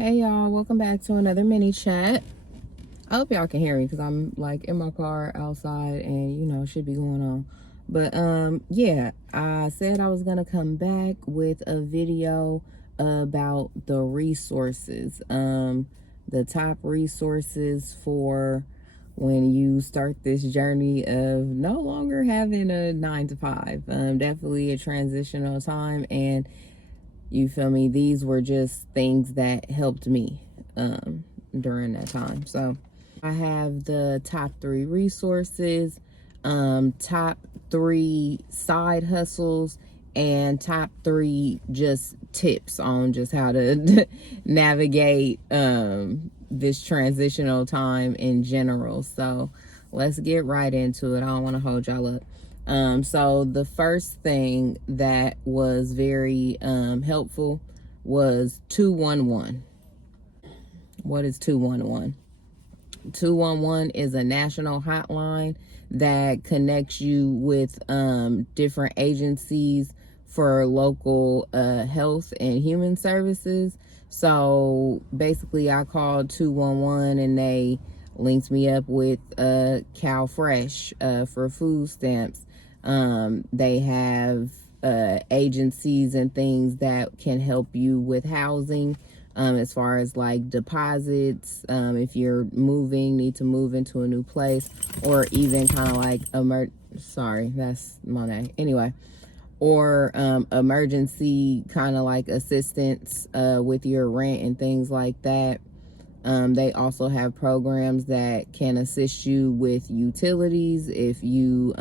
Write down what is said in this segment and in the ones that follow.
Hey y'all, welcome back to another mini chat. I hope y'all can hear me because I'm like in my car outside and should be going on. But yeah, I said I was gonna come back with a video about the resources. The top resources for when you start this journey of no longer having a 9 to 5. Definitely a transitional time, and you feel me? These were just things that helped me during that time. So I have the top 3 resources, top 3 side hustles, and top 3 just tips on just how to navigate this transitional time in general. So let's get right into it. I don't want to hold y'all up. So the first thing that was very helpful was 211. What is 211? 211 is a national hotline that connects you with different agencies for local health and human services. So basically, I called 211 and they linked me up with Cal Fresh for food stamps. They have agencies and things that can help you with housing, as far as like deposits, if you're need to move into a new place, or even kind of like sorry, that's Monet. Anyway, or emergency kind of like assistance with your rent and things like that. They also have programs that can assist you with utilities if you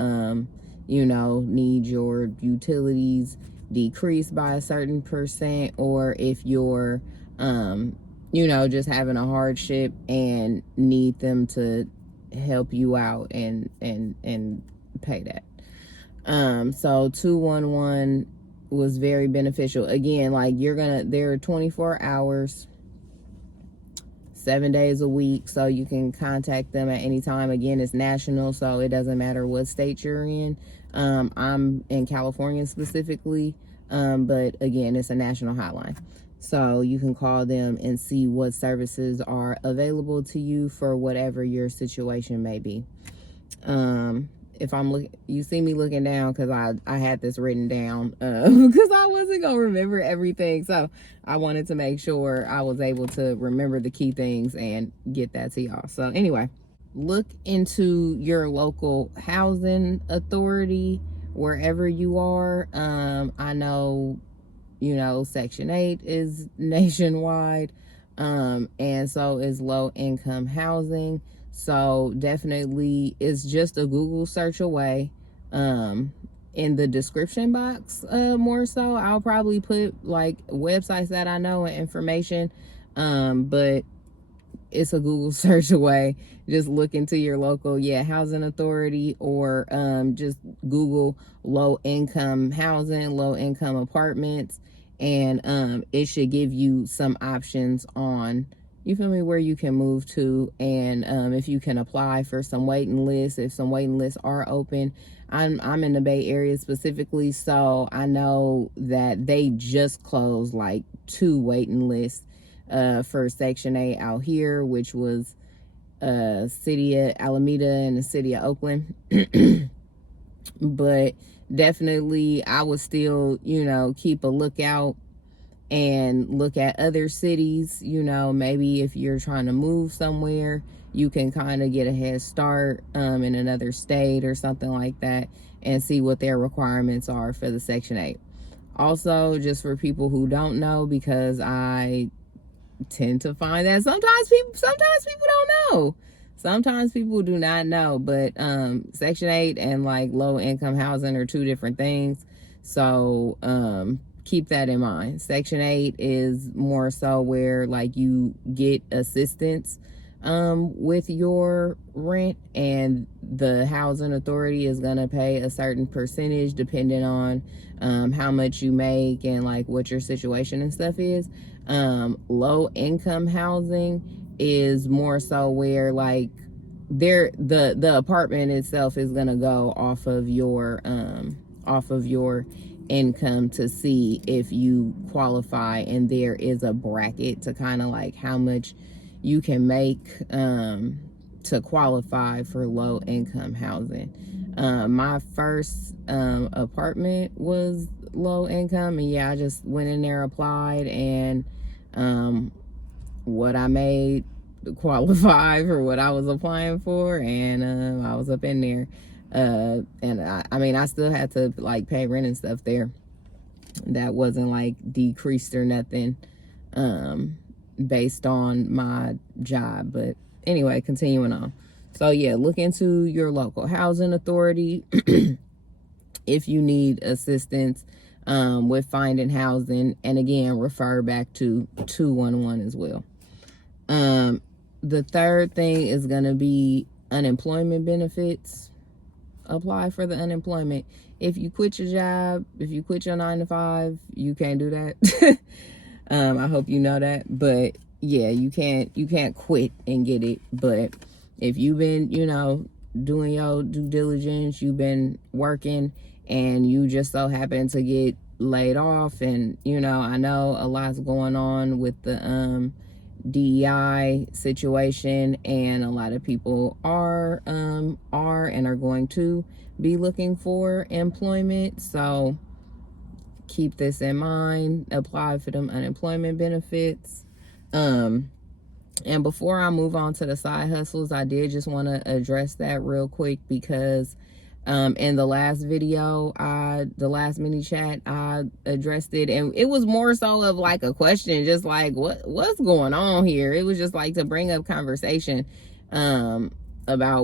need your utilities decreased by a certain percent, or if you're just having a hardship and need them to help you out and pay that. So 211 was very beneficial. Again, like there are 24 hours, 7 days a week, so you can contact them at any time. Again, it's national, so it doesn't matter what state you're in. I'm in California specifically, but again, it's a national hotline. So you can call them and see what services are available to you for whatever your situation may be. If you see me looking down because I had this written down because I wasn't gonna remember everything, so I wanted to make sure I was able to remember the key things and get that to y'all. So anyway, look into your local housing authority wherever you are. I know Section 8 is nationwide, and so is low income housing. So definitely, it's just a Google search away. In the description box, more so, I'll probably put like websites that I know and information, but it's a Google search away. Just look into your local housing authority, or just Google low income housing, low income apartments, and it should give you some options on, you feel me, where you can move to, and if you can apply for some waiting lists, if some waiting lists are open. I'm in the Bay Area specifically, so I know that they just closed like 2 waiting lists for Section 8 out here, which was city of Alameda and the city of Oakland. But definitely I would still keep a lookout and look at other cities. Maybe if you're trying to move somewhere, you can kind of get a head start in another state or something like that, and see what their requirements are for the Section 8. Also, just for people who don't know, because I tend to find that sometimes people don't know. Sometimes people do not know, but Section 8 and like low income housing are 2 different things. So keep that in mind. Section 8 is more so where like you get assistance with your rent, and the housing authority is going to pay a certain percentage depending on how much you make and like what your situation and stuff is. Low income housing is more so where like the apartment itself is going to go off of your income to see if you qualify, and there is a bracket to kind of like how much you can make to qualify for low income housing. My first apartment was low income, and yeah, I just went in there, applied, and what I made qualify for what I was applying for, and I was up in there. And I mean, I still had to like pay rent and stuff there. That wasn't like decreased or nothing based on my job. But anyway, continuing on. So yeah, look into your local housing authority if you need assistance with finding housing. And again, refer back to 211 as well. The third thing is going to be unemployment benefits. Apply for the unemployment. If you quit your job, if you quit your 9 to 5, you can't do that. I hope you know that. But yeah, you can't quit and get it. But if you've been, doing your due diligence, you've been working, and you just so happen to get laid off, and I know a lot's going on with the DEI situation, and a lot of people are and are going to be looking for employment. So keep this in mind. Apply for them unemployment benefits. And before I move on to the side hustles, I did just want to address that real quick, because in the last video, the last mini chat, I addressed it, and it was more so of like a question, just like what's going on here. It was just like to bring up conversation about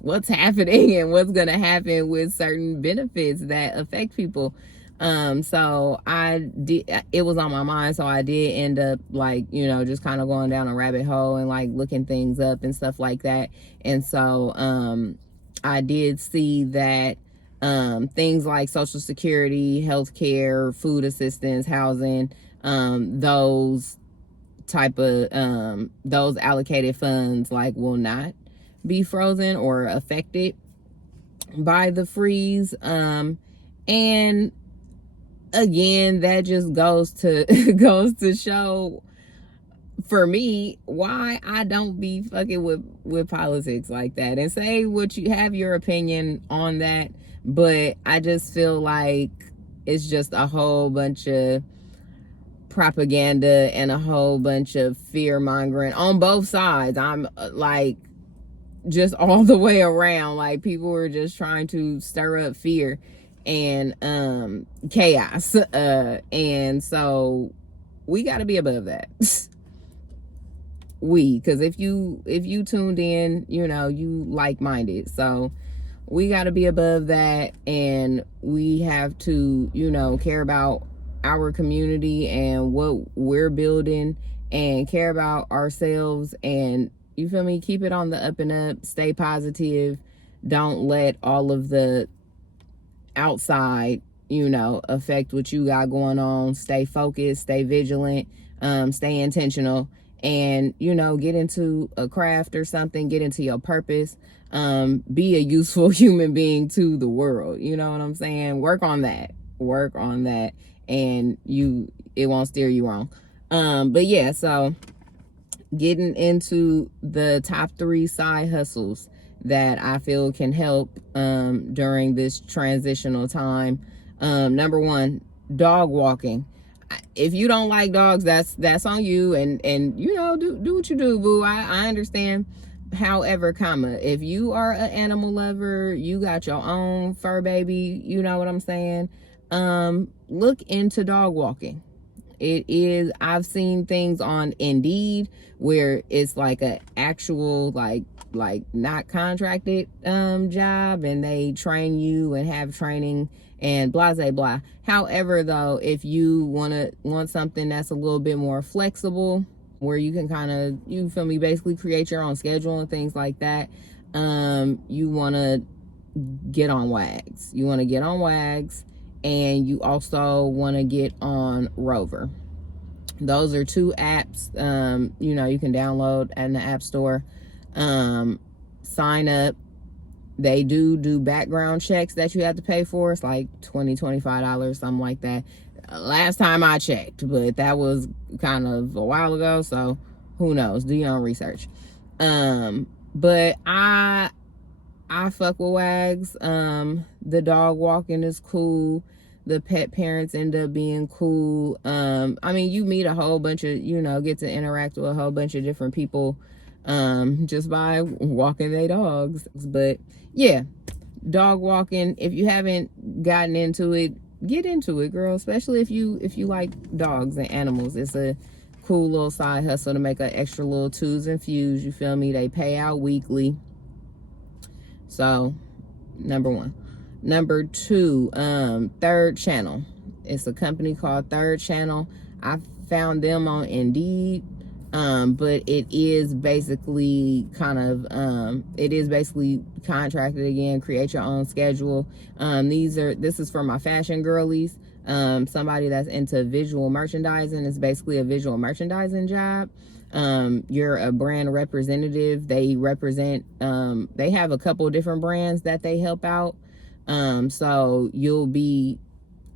what's happening and what's gonna happen with certain benefits that affect people. So it was on my mind, so I did end up like, just kind of going down a rabbit hole and like looking things up and stuff like that. And so, I did see that, things like Social Security, healthcare, food assistance, housing, those type of, those allocated funds like will not be frozen or affected by the freeze. And again, that just goes to show for me why I don't be fucking with politics like that. And say what you have your opinion on that, but I just feel like it's just a whole bunch of propaganda and a whole bunch of fear mongering on both sides. I'm like, just all the way around, like people were just trying to stir up fear and chaos, and so we got to be above that. Because if you tuned in, you like-minded, so we got to be above that, and we have to care about our community and what we're building, and care about ourselves, and you feel me, keep it on the up and up, stay positive, don't let all of the outside affect what you got going on. Stay focused, stay vigilant, stay intentional, and get into a craft or something, get into your purpose, be a useful human being to the world. You know what I'm saying? Work on that, and it won't steer you wrong. But yeah, so getting into the top 3 side hustles that I feel can help during this transitional time. Number 1, dog walking. If you don't like dogs, that's on you, and do what you do, boo. I understand. However, if you are an animal lover, you got your own fur baby, you know what I'm saying? Look into dog walking. I've seen things on Indeed where it's like a actual like not contracted job, and they train you and have training and blah blah blah. However, though, if you want something that's a little bit more flexible, where you can kind of, you feel me, basically create your own schedule and things like that, you want to get on Wags. And you also want to get on Rover. Those are 2 apps, you can download in the App Store. Sign up. They do background checks that you have to pay for. It's like $20-$25, something like that. Last time I checked, but that was kind of a while ago, so who knows? Do your own research. But I fuck with wags. The dog walking is cool. The pet parents end up being cool. I mean, you meet a whole bunch of, get to interact with a whole bunch of different people just by walking their dogs. But yeah, dog walking, if you haven't gotten into it, get into it, girl, especially if you like dogs and animals. It's a cool little side hustle to make an extra little twos and fews, you feel me? They pay out weekly. So number one. Number two, Third Channel. It's a company called Third Channel. I found them on Indeed. But it is basically contracted again, create your own schedule. This is for my fashion girlies. Somebody that's into visual merchandising. It's basically a visual merchandising job. You're a brand representative. They represent, they have a couple different brands that they help out. So you'll be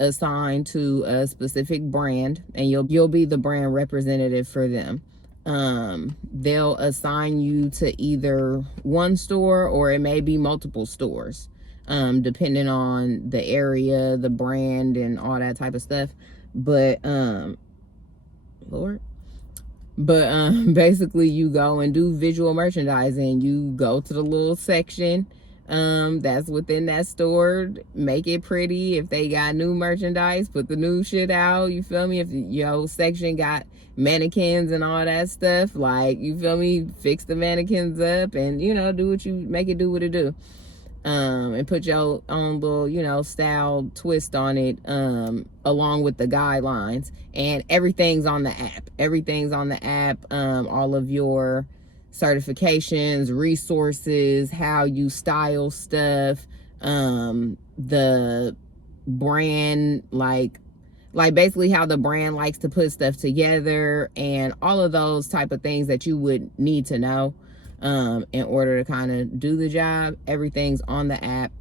assigned to a specific brand and you'll be the brand representative for them. They'll assign you to either one store or it may be multiple stores, depending on the area, the brand, and all that type of stuff. But basically you go and do visual merchandising. You go to the little section that's within that store, make it pretty. If they got new merchandise, put the new shit out, you feel me? If your section got mannequins and all that stuff, like, you feel me, fix the mannequins up and make it do what it do, and put your own little style twist on it, along with the guidelines. And everything's on the app. All of your certifications, resources, how you style stuff, the brand, like basically how the brand likes to put stuff together, and all of those type of things that you would need to know in order to kind of do the job. Everything's on the app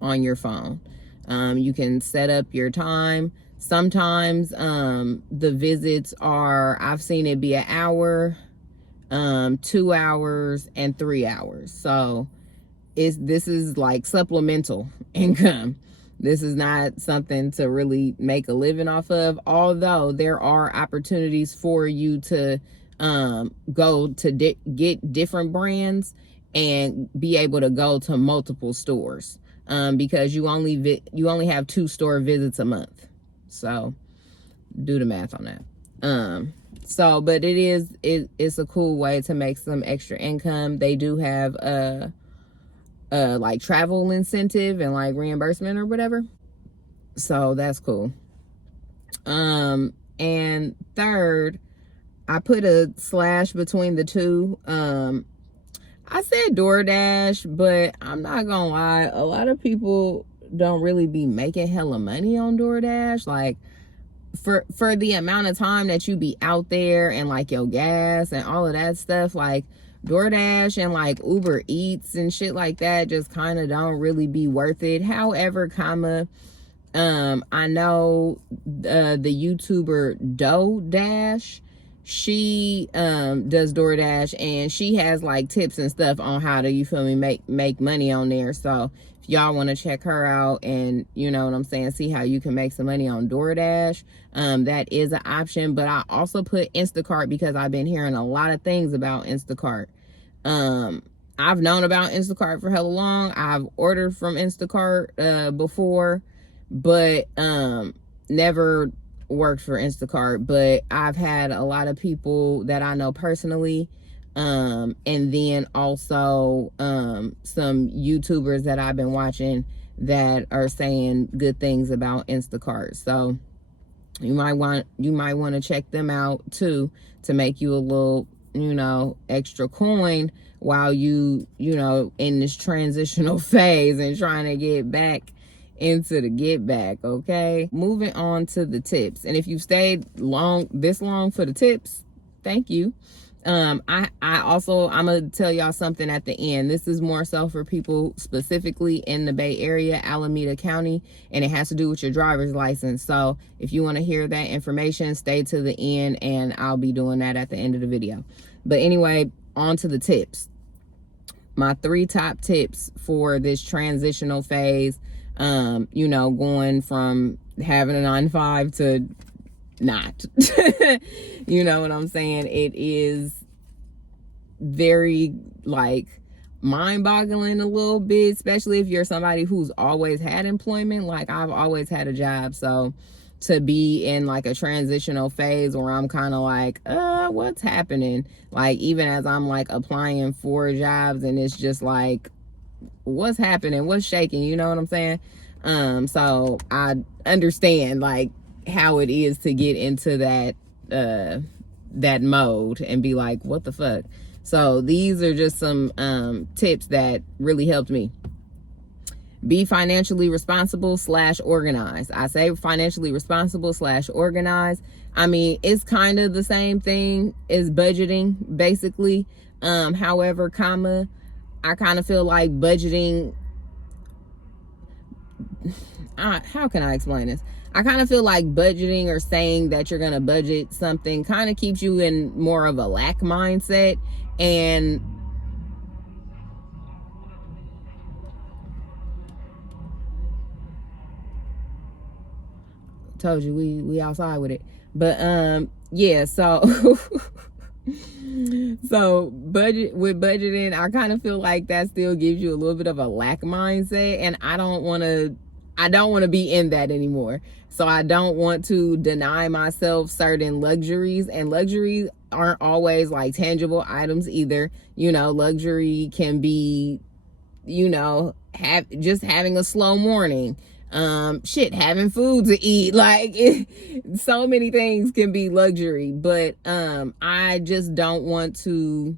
on your phone. You can set up your time. Sometimes the visits are, I've seen it be an hour, 2 hours, and 3 hours. So this is like supplemental income. This is not something to really make a living off of, although there are opportunities for you to go to get different brands and be able to go to multiple stores, because you only have 2 store visits a month. So do the math on that. But it's a cool way to make some extra income. They do have like travel incentive and like reimbursement or whatever. So that's cool. And third, I put a slash between the two. I said DoorDash, but I'm not gonna lie, a lot of people don't really be making hella money on DoorDash. Like, for the amount of time that you be out there and like your gas and all of that stuff, like DoorDash and like Uber Eats and shit like that just kind of don't really be worth it. However, I know the YouTuber Doe Dash, she does DoorDash, and she has like tips and stuff on how to, you feel me, make money on there. So if y'all want to check her out and, you know what I'm saying, see how you can make some money on DoorDash, that is an option. But I also put Instacart because I've been hearing a lot of things about Instacart. I've known about Instacart for hella long. I've ordered from Instacart before, but never worked for Instacart. But I've had a lot of people that I know personally, and then also some YouTubers that I've been watching that are saying good things about Instacart. So you might want to check them out too, to make you a little, extra coin while you in this transitional phase and trying to get back into the get back. Okay, moving on to the tips. And if you stayed this long for the tips, thank you. I also, I'm gonna tell y'all something at the end. This is more so for people specifically in the Bay Area, Alameda County, and it has to do with your driver's license. So if you want to hear that information, stay to the end, and I'll be doing that at the end of the video. But anyway, on to the tips. My 3 top tips for this transitional phase, you know, going from having a 9-to-5 to not. You know what I'm saying? It is very, like, mind-boggling a little bit, especially if you're somebody who's always had employment. Like, I've always had a job, so to be in like a transitional phase where I'm kind of like, what's happening? Like, even as I'm like applying for jobs, and it's just like, what's happening? What's shaking? You know what I'm saying? So I understand like how it is to get into that mode and be like, what the fuck? So these are just some tips that really helped me. Be financially responsible / organized. I say financially responsible / organized. I mean, it's kind of the same thing as budgeting, basically. However, I kind of feel like budgeting, how can I explain this? I kind of feel like budgeting, or saying that you're going to budget something, kind of keeps you in more of a lack mindset. And told you we outside with it. But yeah, so so budgeting, I kind of feel like that still gives you a little bit of a lack mindset, and I don't want to be in that anymore. So I don't want to deny myself certain luxuries, and luxuries aren't always like tangible items either. You know, luxury can be, you know, just having a slow morning, having food to eat. Like, so many things can be luxury, but I just don't want to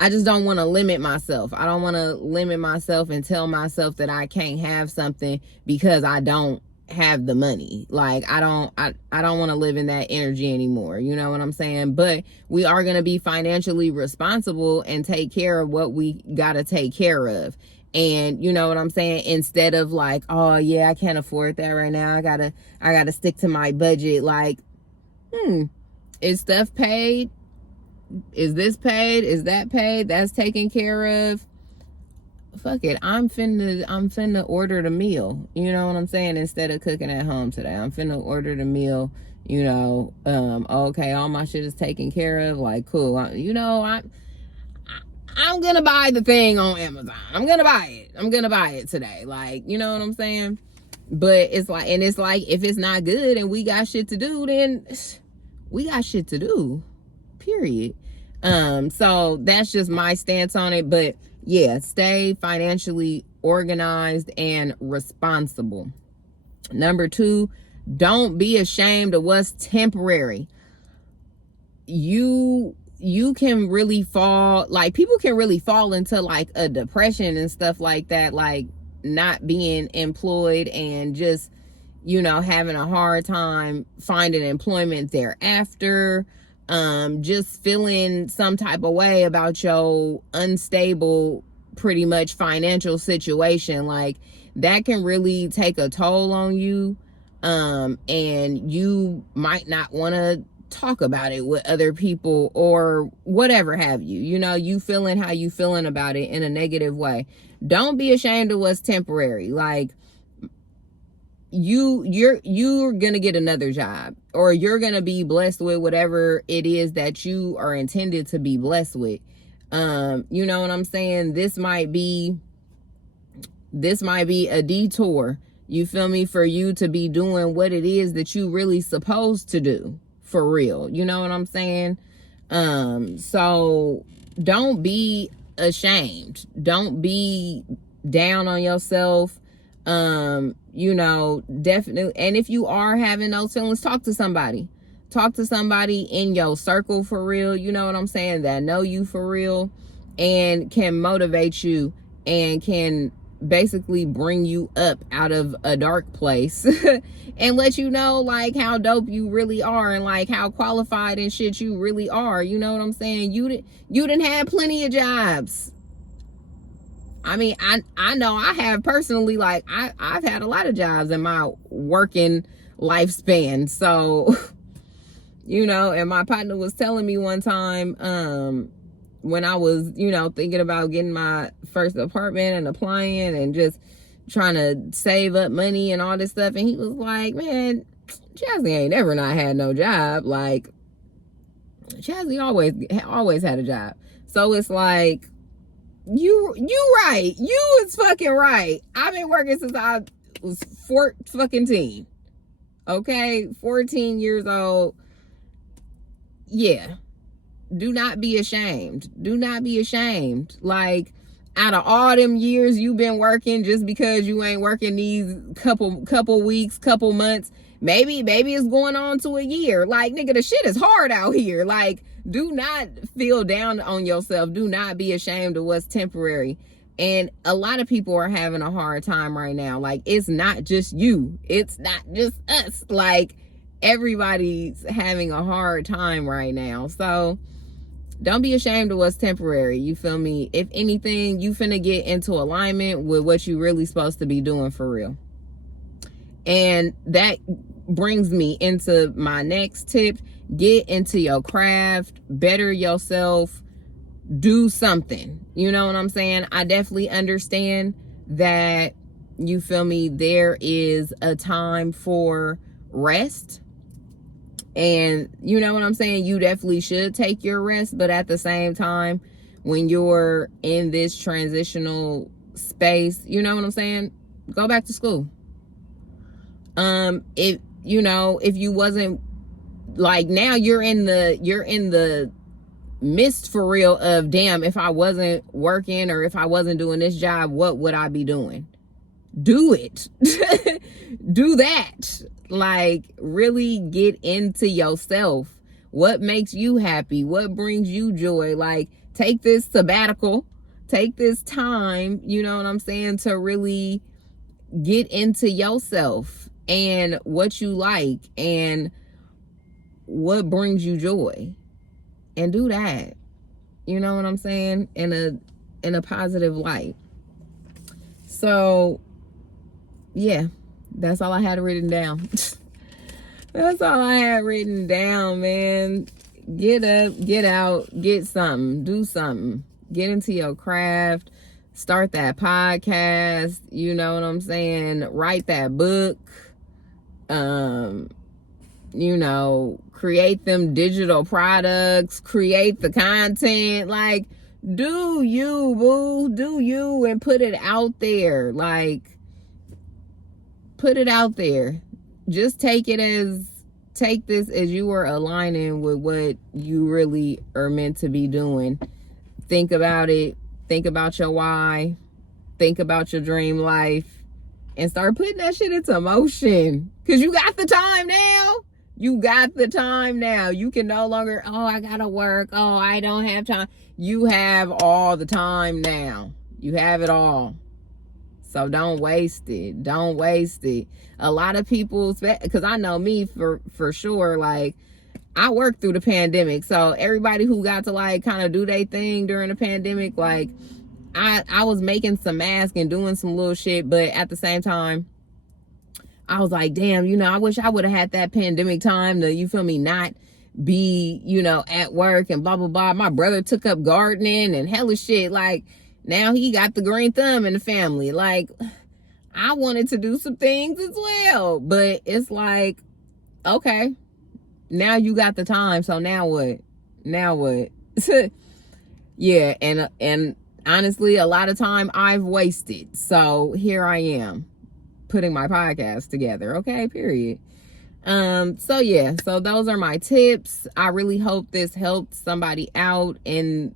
limit myself. I don't want to limit myself and tell myself that I can't have something because I don't have the money. Like, I don't want to live in that energy anymore. You know what I'm saying? But we are going to be financially responsible and take care of what we got to take care of. And you know what I'm saying? Instead of like, oh yeah, I can't afford that right now, I gotta stick to my budget. Like, is stuff paid? Is this paid? Is that paid? That's taken care of. Fuck it. I'm finna order the meal. You know what I'm saying? Instead of cooking at home today, I'm finna order the meal. You know, okay, all my shit is taken care of. Like, cool. I'm gonna buy the thing on Amazon. I'm gonna buy it today. Like, you know what I'm saying? But it's like, if it's not good and we got shit to do, then we got shit to do. Period. So that's just my stance on it. But yeah, stay financially organized and responsible. Number 2, don't be ashamed of what's temporary. You can really people can really fall into like a depression and stuff like that, like not being employed and just, you know, having a hard time finding employment thereafter. Just feeling some type of way about your unstable, pretty much financial situation. Like, that can really take a toll on you. And you might not want to talk about it with other people or whatever have you. You know, you feeling how you feeling about it in a negative way. Don't be ashamed of what's temporary. Like, you're gonna get another job, or you're gonna be blessed with whatever it is that you are intended to be blessed with. You know what I'm saying? This might be a detour, you feel me, for you to be doing what it is that you really supposed to do for real. You know what I'm saying? So don't be ashamed. Don't be down on yourself. You know, definitely. And if you are having those feelings, talk to somebody in your circle for real. You know what I'm saying? That know you for real and can motivate you and can basically bring you up out of a dark place and let you know like how dope you really are and like how qualified and shit you really are. You know what I'm saying? You didn't have plenty of jobs. I mean, I know I have personally, like I've had a lot of jobs in my working lifespan. So, you know, and my partner was telling me one time, when I was, you know, thinking about getting my first apartment and applying and just trying to save up money and all this stuff. And he was like, man, Chazzy ain't never not had no job. Like, Chazzy always had a job. So it's like, you right. You is fucking right. I've been working since I was 14. Okay? 14 years old. Yeah. Do not be ashamed. Do not be ashamed. Like, out of all them years you've been working, just because you ain't working these couple weeks, couple months, maybe it's going on to a year. Like, nigga, the shit is hard out here. Like, do not feel down on yourself. Do not be ashamed of what's temporary. And a lot of people are having a hard time right now. Like, it's not just you. It's not just us. Like, everybody's having a hard time right now. So don't be ashamed of what's temporary. You feel me? If anything, you finna get into alignment with what you really supposed to be doing for real. And that brings me into my next tip. Get into your craft, better yourself, do something. You know what I'm saying? I definitely understand that, you feel me, there is a time for rest. And you know what I'm saying? You definitely should take your rest. But at the same time, when you're in this transitional space, you know what I'm saying? Go back to school. If you wasn't, like, now you're in the midst for real of, damn, if I wasn't working or if I wasn't doing this job, what would I be doing? Do it. Do that. Like, really get into yourself. What makes you happy? What brings you joy? Like, take this sabbatical, take this time, you know what I'm saying, to really get into yourself and what you like and what brings you joy, and do that. You know what I'm saying? In a positive light. So yeah, that's all I had written down. That's all I had written down, man. Get up, get out, get something, do something. Get into your craft. Start that podcast. You know what I'm saying? Write that book. Create them digital products. Create the content. Like, do you, boo. Do you, and put it out there. Like, put it out there. Just take this as you are aligning with what you really are meant to be doing. Think about it. Think about your why. Think about your dream life. And start putting that shit into motion. Because you got the time now. You got the time now. You can no longer, I gotta work. I don't have time. You have all the time now. You have it all. So don't waste it. Don't waste it. A lot of people, because I know me for sure, like, I worked through the pandemic. So everybody who got to, like, kind of do their thing during the pandemic, like, I was making some masks and doing some little shit. But at the same time, I was like, damn, I wish I would have had that pandemic time to, you feel me, not be, at work and blah, blah, blah. My brother took up gardening and hella shit. Like, now he got the green thumb in the family. Like, I wanted to do some things as well. But it's like, okay, now you got the time. So now what? Now what? Yeah. And honestly, a lot of time I've wasted. So here I am putting my podcast together. Okay, period. So yeah, so those are my tips. I really hope this helped somebody out in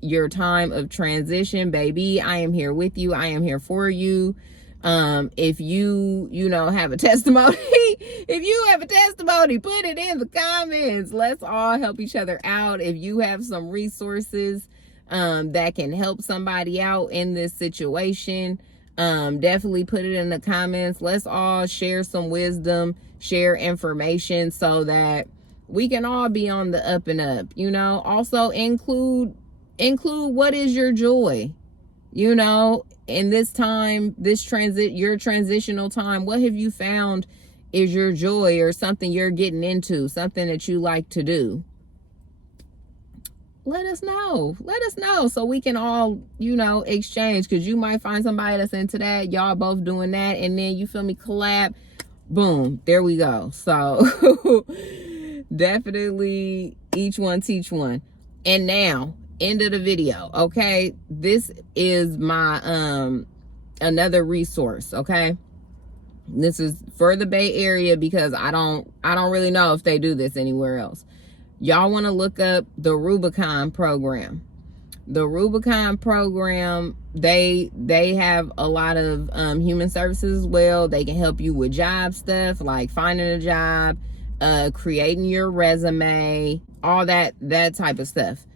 your time of transition, baby. I am here with you. I am here for you. If you have a testimony, if you have a testimony, put it in the comments. Let's all help each other out. If you have some resources that can help somebody out in this situation, Definitely put it in the comments. Let's all share some wisdom, share information so that we can all be on the up and up. Also include what is your joy, in this time, your transitional time. What have you found is your joy, or something you're getting into, something that you like to do? Let us know so we can all, exchange, because you might find somebody that's into that, y'all both doing that, and then, you feel me, collab, boom, there we go. So definitely each one teach one. And now, end of the video, okay? This is my another resource, okay? This is for the Bay Area, because I don't really know if they do this anywhere else. Y'all want to look up the Rubicon program. The Rubicon program, they have a lot of human services as well. They can help you with job stuff, like finding a job, creating your resume, all that type of stuff.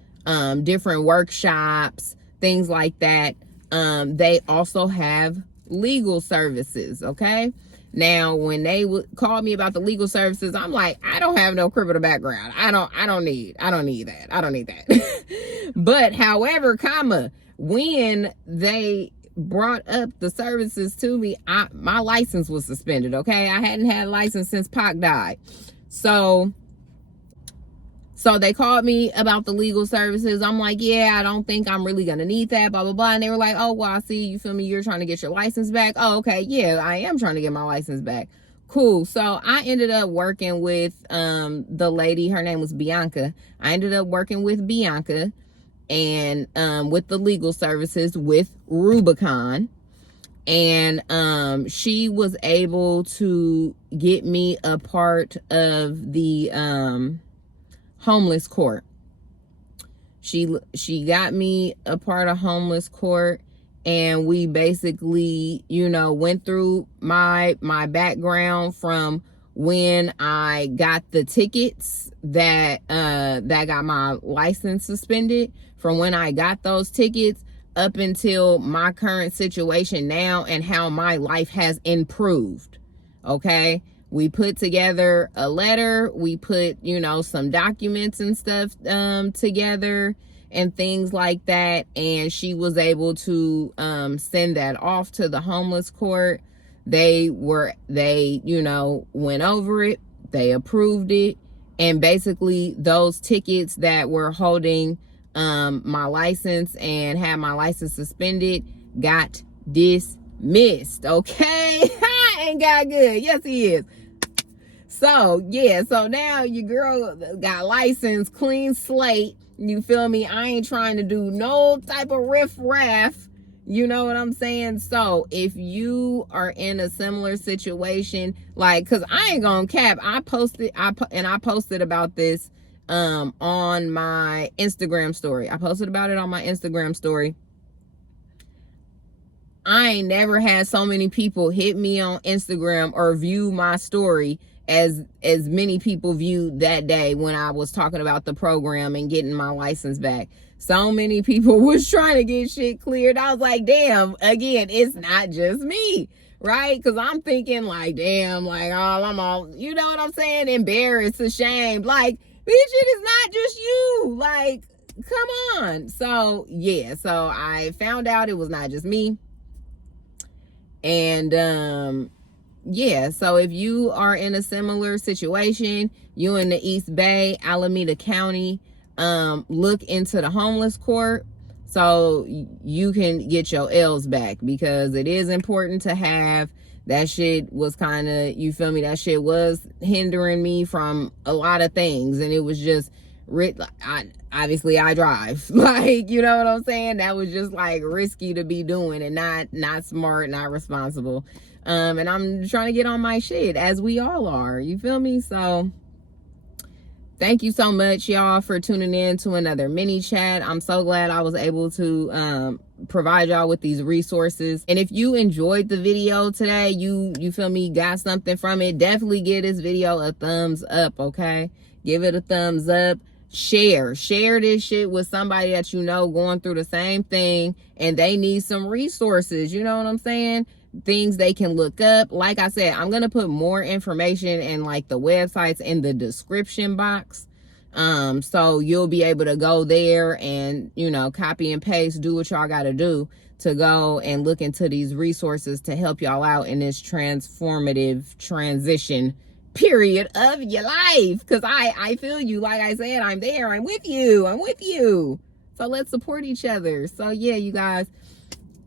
Different workshops, things like that. They also have legal services, okay? Now, when they called me about the legal services, I'm like, I don't have no criminal background. I don't need that. But however, when they brought up the services to me, my license was suspended, okay? I hadn't had a license since Pac died. So they called me about the legal services. I'm like, yeah, I don't think I'm really going to need that, blah, blah, blah. And they were like, oh, well, I see, you feel me, you're trying to get your license back. Oh, okay, yeah, I am trying to get my license back. Cool. So I ended up working with the lady. Her name was Bianca. I ended up working with Bianca and with the legal services with Rubicon. And she was able to get me a part of the homeless court. She got me a part of homeless court, and we basically, went through my background from when I got the tickets that got my license suspended, from when I got those tickets up until my current situation now, and how my life has improved. Okay? We put together a letter. We put, some documents and stuff together and things like that. And she was able to send that off to the homeless court. They went over it. They approved it. And basically those tickets that were holding my license and had my license suspended got dismissed. Okay? Ain't God good? Yes, he is. So, yeah, so now your girl got license, clean slate. You feel me? I ain't trying to do no type of riff-raff. You know what I'm saying? So, if you are in a similar situation, like, because I ain't gonna cap, I posted about this on my Instagram story. I posted about it on my Instagram story. I ain't never had so many people hit me on Instagram or view my story as many people viewed that day when I was talking about the program and getting my license back. So many people was trying to get shit cleared. I was like, damn, again, it's not just me, right? Because I'm thinking like, damn, like, oh, I'm all, you know what I'm saying? Embarrassed, ashamed. Like, bitch, it is not just you. Like, come on. So, yeah, so I found out it was not just me. And, yeah, so if you are in a similar situation, you in the East Bay, Alameda County, look into the homeless court so you can get your L's back, because it is important to have. That shit was kind of, you feel me, that shit was hindering me from a lot of things, and it was just, obviously I drive, like, you know what I'm saying? That was just like risky to be doing, and not smart, not responsible. And I'm trying to get on my shit, as we all are, you feel me? So thank you so much, y'all, for tuning in to another mini chat. I'm so glad I was able to provide y'all with these resources. And if you enjoyed the video today, you feel me, got something from it, definitely give this video a thumbs up, okay? Give it a thumbs up. share this shit with somebody that you know going through the same thing and they need some resources. You know what I'm saying? Things they can look up. Like I said, I'm gonna put more information and like the websites in the description box, so you'll be able to go there and, you know, copy and paste, do what y'all gotta do to go and look into these resources to help y'all out in this transformative transition period of your life. Because I feel you. Like I said, I'm there. I'm with you. So let's support each other. So yeah, you guys,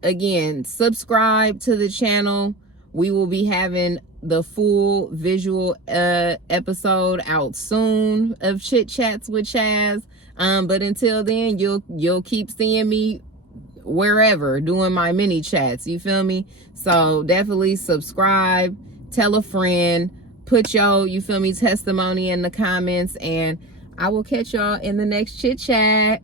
again, subscribe to the channel. We will be having the full visual episode out soon of Chit Chats with Chaz. But until then, you'll keep seeing me wherever doing my mini chats. You feel me? So definitely subscribe, tell a friend, put your, you feel me, testimony in the comments, and I will catch y'all in the next chit chat.